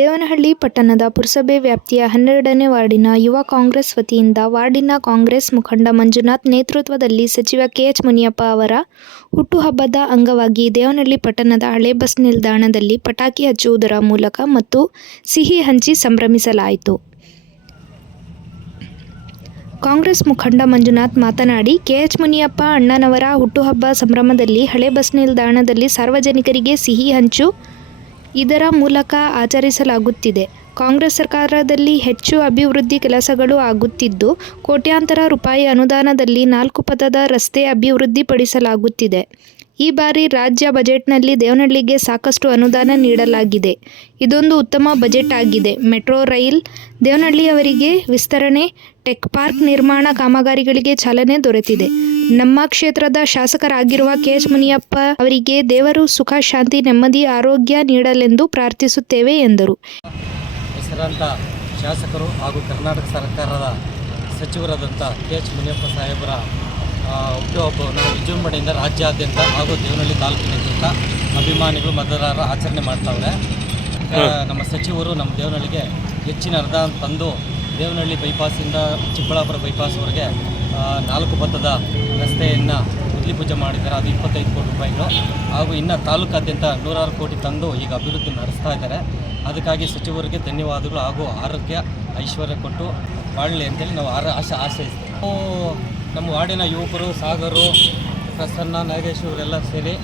ದೇವನಹಳ್ಳಿ ಪಟ್ಟಣದ ಪುರಸಭೆ ವ್ಯಾಪ್ತಿಯ ಹನ್ನೆರಡನೇ ವಾರ್ಡಿನ ಯುವ ಕಾಂಗ್ರೆಸ್ ವತಿಯಿಂದ ವಾರ್ಡಿನ ಕಾಂಗ್ರೆಸ್ ಮುಖಂಡ ಮಂಜುನಾಥ್ ನೇತೃತ್ವದಲ್ಲಿ ಸಚಿವ ಕೆಎಚ್ ಮುನಿಯಪ್ಪ ಅವರ ಹುಟ್ಟುಹಬ್ಬದ ಅಂಗವಾಗಿ ದೇವನಹಳ್ಳಿ ಪಟ್ಟಣದ ಹಳೆ ಬಸ್ ನಿಲ್ದಾಣದಲ್ಲಿ ಪಟಾಕಿ ಹಚ್ಚುವುದರ ಮೂಲಕ ಮತ್ತು ಸಿಹಿ ಹಂಚಿ ಸಂಭ್ರಮಿಸಲಾಯಿತು. ಕಾಂಗ್ರೆಸ್ ಮುಖಂಡ ಮಂಜುನಾಥ್ ಮಾತನಾಡಿ, ಕೆಎಚ್ ಮುನಿಯಪ್ಪ ಅಣ್ಣನವರ ಹುಟ್ಟುಹಬ್ಬ ಸಂಭ್ರಮದಲ್ಲಿ ಹಳೆ ಬಸ್ ನಿಲ್ದಾಣದಲ್ಲಿ ಸಾರ್ವಜನಿಕರಿಗೆ ಸಿಹಿ ಹಂಚು ಇದರ ಮೂಲಕ ಆಚರಿಸಲಾಗುತ್ತಿದೆ. ಕಾಂಗ್ರೆಸ್ ಸರ್ಕಾರದಲ್ಲಿ ಹೆಚ್ಚು ಅಭಿವೃದ್ಧಿ ಕೆಲಸಗಳು ಆಗುತ್ತಿದ್ದು, ಕೋಟ್ಯಾಂತರ ರೂಪಾಯಿ ಅನುದಾನದಲ್ಲಿ ನಾಲ್ಕು ಪಥದ ರಸ್ತೆ ಅಭಿವೃದ್ಧಿಪಡಿಸಲಾಗುತ್ತಿದೆ. ಈ ಬಾರಿ ರಾಜ್ಯ ಬಜೆಟ್ನಲ್ಲಿ ದೇವನಹಳ್ಳಿಗೆ ಸಾಕಷ್ಟು ಅನುದಾನ ನೀಡಲಾಗಿದೆ. ಇದೊಂದು ಉತ್ತಮ ಬಜೆಟ್ ಆಗಿದೆ. ಮೆಟ್ರೋ, ರೈಲ್, ದೇವನಹಳ್ಳಿಯವರಿಗೆ ವಿಸ್ತರಣೆ, ಟೆಕ್ ಪಾರ್ಕ್ ನಿರ್ಮಾಣ ಕಾಮಗಾರಿಗಳಿಗೆ ಚಾಲನೆ ದೊರೆತಿದೆ. ನಮ್ಮ ಕ್ಷೇತ್ರದ ಶಾಸಕರಾಗಿರುವ ಕೆಎಸ್ ಮುನಿಯಪ್ಪ ಅವರಿಗೆ ದೇವರು ಸುಖ ಶಾಂತಿ ನೆಮ್ಮದಿ ಆರೋಗ್ಯ ನೀಡಲೆಂದು ಪ್ರಾರ್ಥಿಸುತ್ತೇವೆ ಎಂದರು. ಹೆಸರಾಂತ ಶಾಸಕರು ಹಾಗೂ ಕರ್ನಾಟಕ ಸರ್ಕಾರದ ಸಚಿವರಾದಂಥ ಕೆ ಎಚ್ ಮುನಿಯಪ್ಪ ಸಾಹೇಬರ ಹುಟ್ಟುಹಬ್ಬವನ್ನು ವಿಜೃಂಭಣೆಯಿಂದ ರಾಜ್ಯಾದ್ಯಂತ ಹಾಗೂ ದೇವನಹಳ್ಳಿ ತಾಲೂಕಿನಾದ್ಯಂತ ಅಭಿಮಾನಿಗಳು ಮತದಾರರು ಆಚರಣೆ ಮಾಡ್ತಾವ್ರೆ. ನಮ್ಮ ಸಚಿವರು ನಮ್ಮ ದೇವನಹಳ್ಳಿಗೆ ಹೆಚ್ಚಿನ ಅರ್ಧ ತಂದು ದೇವನಹಳ್ಳಿ ಬೈಪಾಸಿಂದ ಚಿಕ್ಕಬಳ್ಳಾಪುರ ಬೈಪಾಸ್ವರೆಗೆ ನಾಲ್ಕು ಭತ್ತದ ರಸ್ತೆಯನ್ನು ಉದ್ಲಿ ಪೂಜೆ ಮಾಡಿದ್ದಾರೆ. ಅದು ಇಪ್ಪತ್ತೈದು ಕೋಟಿ ರೂಪಾಯಿಗಳು. ಹಾಗೂ ಇನ್ನು ತಾಲೂಕಾದ್ಯಂತ ನೂರಾರು ಕೋಟಿ ತಂದು ಈಗ ಅಭಿವೃದ್ಧಿ ನಡೆಸ್ತಾ ಇದ್ದಾರೆ. ಅದಕ್ಕಾಗಿ ಸಚಿವರಿಗೆ ಧನ್ಯವಾದಗಳು ಹಾಗೂ ಆರೋಗ್ಯ ಐಶ್ವರ್ಯ ಕೊಟ್ಟು ಬಾಳಲಿ ಅಂತೇಳಿ ನಾವು ಆರ, ಆಶೆ, ಆಶಯಿಸ್ತೀವಿ. ನಮ್ಮ ವಾರ್ಡಿನ ಯುವಕರು, ಸಾಗರು, ಪ್ರಸನ್ನ, ನಾಗೇಶ್ ಇವರೆಲ್ಲ ಸೇರಿ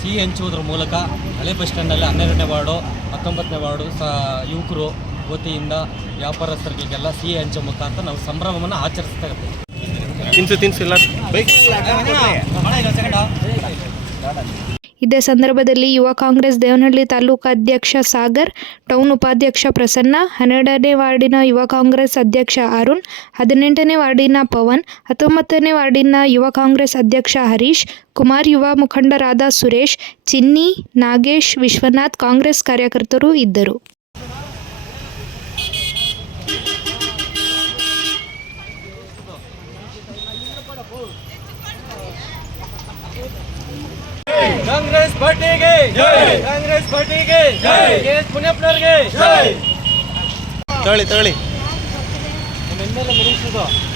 ಸಿಹಿ ಹಂಚುವುದರ ಮೂಲಕ ಹಳೆ ಬಸ್ ಸ್ಟ್ಯಾಂಡಲ್ಲಿ ಹನ್ನೆರಡನೇ ವಾರ್ಡು, ಹತ್ತೊಂಬತ್ತನೇ ವಾರ್ಡು ಸ, ಯುವಕರು ವತಿಯಿಂದ ವ್ಯಾಪಾರಸ್ಥರಿಗೆಲ್ಲ ಸಿಹಿ ಹಂಚೋ ಮುಖಾಂತರ ನಾವು ಸಂಭ್ರಮವನ್ನು ಆಚರಿಸ್ತಾ ಇರ್ತೀವಿ. ಇದೇ ಸಂದರ್ಭದಲ್ಲಿ ಯುವ ಕಾಂಗ್ರೆಸ್ ದೇವನಹಳ್ಳಿ ತಾಲೂಕು ಅಧ್ಯಕ್ಷ ಸಾಗರ್, ಟೌನ್ ಉಪಾಧ್ಯಕ್ಷ ಪ್ರಸನ್ನ, ಹನ್ನೆರಡನೇ ವಾರ್ಡಿನ ಯುವ ಕಾಂಗ್ರೆಸ್ ಅಧ್ಯಕ್ಷ ಅರುಣ್, ಹದಿನೆಂಟನೇ ವಾರ್ಡಿನ ಪವನ್, ಹತ್ತೊಂಬತ್ತನೇ ವಾರ್ಡಿನ ಯುವ ಕಾಂಗ್ರೆಸ್ ಅಧ್ಯಕ್ಷ ಹರೀಶ್, ಕುಮಾರ್ ಯುವ ಮುಖಂಡರಾದ ಸುರೇಶ್, ಚಿನ್ನಿ, ನಾಗೇಶ್, ವಿಶ್ವನಾಥ್ ಕಾಂಗ್ರೆಸ್ ಕಾರ್ಯಕರ್ತರು ಇದ್ದರು. ಕಾಂಗ್ರೆಸ್ ಪಾರ್ಟಿಗೆ ಕಾಂಗ್ರೆಸ್ ಪಾರ್ಟಿಗೆ ಮುನಿಯಪ್ಪನವ್ರಿಗೆ ತಗೊಳ್ಳಿ ತಗೊಳ್ಳಿ ನಮ್ಮ ಎಂ ಎಲ್ ಎ